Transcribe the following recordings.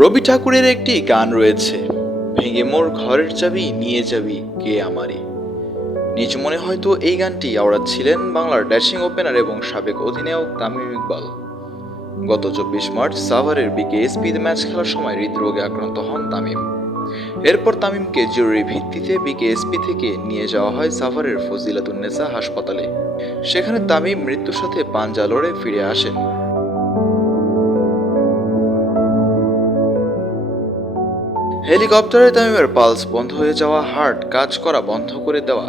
রবি ঠাকুরের একটি গান রয়েছে, ভেঙে মোর ঘরের চাবি নিয়ে যাবি কে আমারই। নিজ মনে হয়তো এই গানটি আওড়াচ্ছিলেন বাংলার ড্যাশিং ওপেনার এবং সাবেক অধিনায়ক তামিম ইকবাল। গত 24 মার্চ সাভারের বিকেএসপিতে ম্যাচ খেলার সময় হৃদরোগে আক্রান্ত হন তামিম। এরপর তামিমকে জরুরি ভিত্তিতে বিকেএসপি থেকে নিয়ে যাওয়া হয় সাভারের ফজিলাতুন্নেসা হাসপাতালে। সেখানে তামিম মৃত্যুর সাথে পাঞ্জা লড়ে ফিরে আসেন। হেলিকপ্টারে তামিমের পালস বন্ধ হয়ে যাওয়া, হার্ট কাজ করা বন্ধ করে দেওয়া,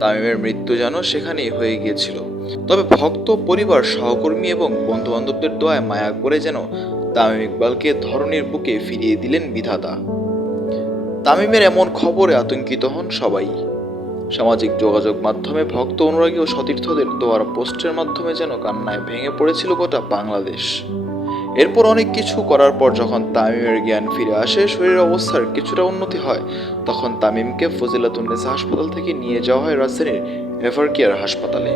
তামিমের মৃত্যু যেন সেখানেই হয়ে গিয়েছিল। তবে ভক্ত, পরিবার, সহকর্মী এবং বন্ধু বান্ধবদের দোয়ায় মায়া করে যেন তামিম ইকবালকে ধরনীর বুকে ফিরিয়ে দিলেন বিধাতা। তামিমের এমন খবরে আতঙ্কিত হন সবাই। সামাজিক যোগাযোগ মাধ্যমে ভক্ত, অনুরাগী ও সতীর্থদের দোয়ার পোস্টের মাধ্যমে যেন কান্নায় ভেঙে পড়েছিল গোটা বাংলাদেশ। এরপর অনেক কিছু করার পর যখন তামিমের জ্ঞান ফিরে আসে, শরীরের অবস্থার কিছুটা উন্নতি হয়, তখন তামিমকে ফজিলাতুন্নেসা হাসপাতাল থেকে নিয়ে যাওয়া হয় রাজধানীর এভারকেয়ার হাসপাতালে।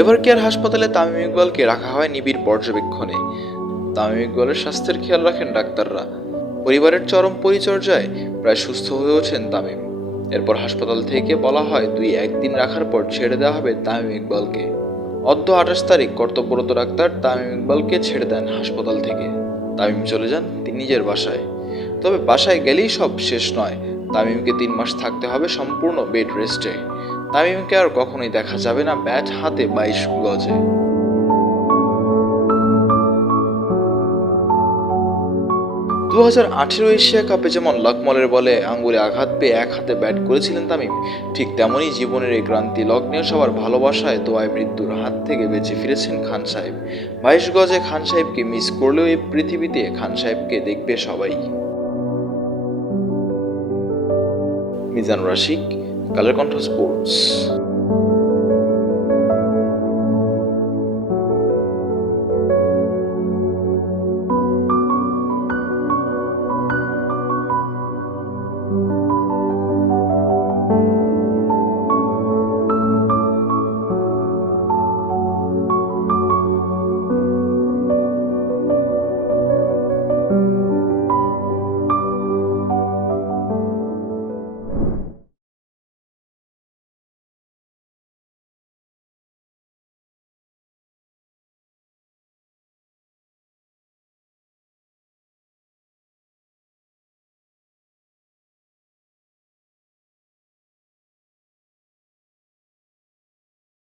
এভারকেয়ার হাসপাতালে তামিম ইকবালকে রাখা হয় নিবিড় পর্যবেক্ষণে। তামিম ইকবালের স্বাস্থ্যের খেয়াল রাখেন ডাক্তাররা। পরিবারের চরম পরিচর্যায় প্রায় সুস্থ হয়ে ওঠেন তামিম। এরপর হাসপাতাল থেকে বলা হয় 2-1 দিন রাখার পর ছেড়ে দেওয়া হবে তামিম ইকবালকে। অদ্য 28 তারিখ কর্তব্যরত ডাক্তার তামিম ইকবালকে ছেড়ে দেন হাসপাতাল থেকে। তামিম চলে যান নিজের বাসায়। তবে বাসায় গেলেই সব শেষ নয়। তামিমকে 3 মাস থাকতে হবে সম্পূর্ণ বেড রেস্টে। তামিমকে আর কখনোই দেখা যাবে না ব্যাট হাতে 22 গজে। 2018 এশিয়া কাপে যেমন লাকমলের বলে আঙ্গুলে আঘাত পেয়ে এক হাতে ব্যাট করেছিলেন তামিম, ঠিক তেমনই জীবনের এই ক্রান্তি লগ্নে সবার ভালোবাসায় দোয়ায় মৃত্যুর হাত থেকে বেঁচে ফিরেছেন খান সাহেব। 22 গজে খান সাহেবকে মিস করলেও এই পৃথিবীতে খান সাহেবকে দেখবে সবাই। মিজান রাশিক, কালের কণ্ঠ স্পোর্টস।